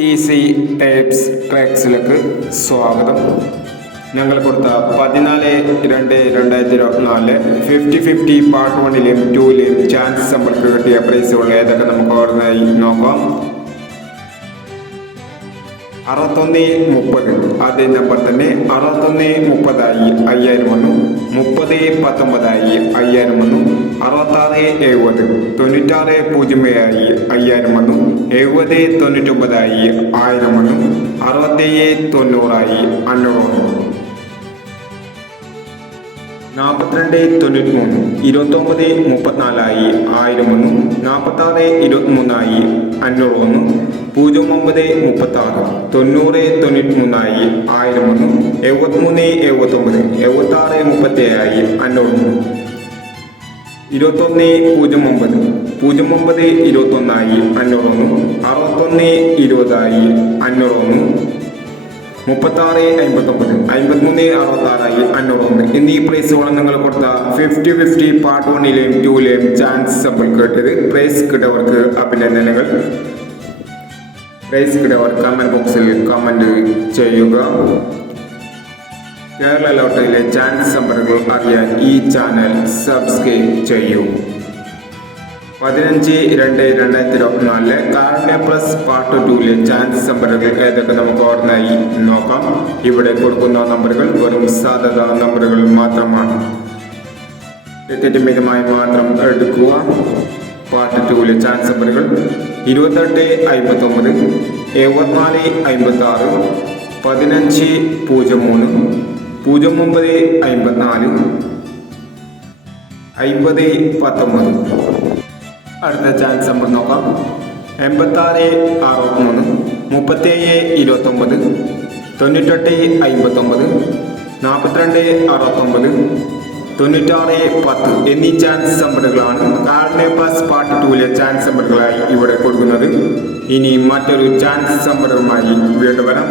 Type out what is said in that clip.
Easy tapes ട്രാക്സിലേക്ക് സ്വാഗതം. ഞങ്ങൾ കൊടുത്ത പതിനാല് രണ്ട് രണ്ടായിരത്തി ഇരുപത്തിനാല് ഫിഫ്റ്റി ഫിഫ്റ്റി പാർട്ട് വണ്ണിലെയും ടൂയിലെയും ചാൻസ് നമ്മൾക്ക് കിട്ടിയ പ്രൈസുകൾ ഏതൊക്കെ നമുക്ക് ഓർമ്മയായി നോക്കാം. അറുപത്തൊന്ന് മുപ്പത്. അതേ നമ്പർ തന്നെ അറുപത്തൊന്ന് മുപ്പതായി അയ്യായിരം വന്നു. മുപ്പത് പത്തൊമ്പതായി അയ്യായിരം വന്നു. അറുപത്താറ് എഴുപത് തൊണ്ണൂറ്റാറ് പൂജ്യം ഏഴായി അയ്യായിരം വന്നു എഴുപത് തൊണ്ണൂറ്റൊമ്പതായി ആയിരം വന്നു അറുപത്തേഴ് തൊണ്ണൂറായി അഞ്ഞൂറ് വന്നു നാൽപ്പത്തിരണ്ട് തൊണ്ണൂറ്റി മൂന്ന് ഇരുപത്തൊമ്പത് മുപ്പത്തിനാലായി ആയിരം വന്നു നാൽപ്പത്താറ് ഇരുപത്തിമൂന്നായി അഞ്ഞൂറ് വന്നു പൂജ്യം ഒമ്പത് മുപ്പത്താറ് തൊണ്ണൂറ് തൊണ്ണൂറ്റി മൂന്നായി ആയിരം വന്നു എഴുപത്തിമൂന്ന് എഴുപത്തൊമ്പത് എഴുപത്താറ് മുപ്പത്തേഴായി അഞ്ഞൂറ് വന്നു ഇരുപത്തൊന്ന് പൂജ്യം ഒമ്പത്. പൂജ്യം ഒമ്പത് ഇരുപത്തൊന്നായി അഞ്ഞൂറ് വന്നു അറുപത്തൊന്ന് ഇരുപതായി അഞ്ഞൂറ് വന്നു മുപ്പത്താറ് അമ്പത്തൊമ്പത്. അമ്പത്തിമൂന്ന് അറുപത്താറായി അഞ്ഞൂറ് ഒന്ന് എന്നീ പ്രൈസുകളും നിങ്ങൾ കൊടുത്ത ഫിഫ്റ്റി ഫിഫ്റ്റി പാർട്ട് വണ്ണിലെയും ടൂലെയും ചാൻസ് നമ്മൾ കേട്ടത് പ്രൈസ് കിട്ടവർക്ക് അഭിനന്ദനങ്ങൾ. പ്രൈസ് കിട്ടവർ കമന്റ് ബോക്സിൽ കമന്റ് ചെയ്യുക. കേരള ലോട്ടറിയിലെ ചാൻസ് നമ്പറുകൾ അറിയാൻ ഈ ചാനൽ സബ്സ്ക്രൈബ് ചെയ്യൂ. പതിനഞ്ച് രണ്ട് രണ്ടായിരത്തി ഇരുപത്തിനാലിലെ കാരുണ്യ പ്ലസ് പാർട്ട് ടൂവിലെ ചാൻസ് നമ്പറുകൾ ഏതൊക്കെ നമുക്ക് ഓർമ്മയായി നോക്കാം. ഇവിടെ കൊടുക്കുന്ന നമ്പറുകൾ വെറും സാധ്യത നമ്പറുകൾ മാത്രമാണ്. ടിക്കറ്റ് മിതമായി മാത്രം എടുക്കുക. പാർട്ട് ടൂവിലെ ചാൻസ് നമ്പറുകൾ ഇരുപത്തെട്ട് അമ്പത്തി ഒമ്പത് എഴുപത്തിനാല് അമ്പത്തി ആറ് പതിനഞ്ച് പൂജ്യം മൂന്ന് പൂജ്യം ഒമ്പത് അമ്പത്തിനാല് അമ്പത് പത്തൊമ്പത്. അടുത്ത ചാൻസ് നമ്പർ നോക്കാം. എൺപത്താറ് അറുപത്തിമൂന്ന് മുപ്പത്തേഴ് ഇരുപത്തൊമ്പത് തൊണ്ണൂറ്റെട്ട് അമ്പത്തൊമ്പത് നാൽപ്പത്തിരണ്ട് അറുപത്തൊമ്പത് തൊണ്ണൂറ്റാറ് പത്ത് എന്നീ ചാൻസ് നമ്പറുകളാണ് കാർഡിനെ പ്ലസ് പാർട്ട് ടൂവിലെ ചാൻസ് നമ്പറുകളായി ഇവിടെ കൊടുക്കുന്നത്. ഇനി മറ്റൊരു ചാൻസ് നമ്പറുമായി വീണ്ടും വരാം.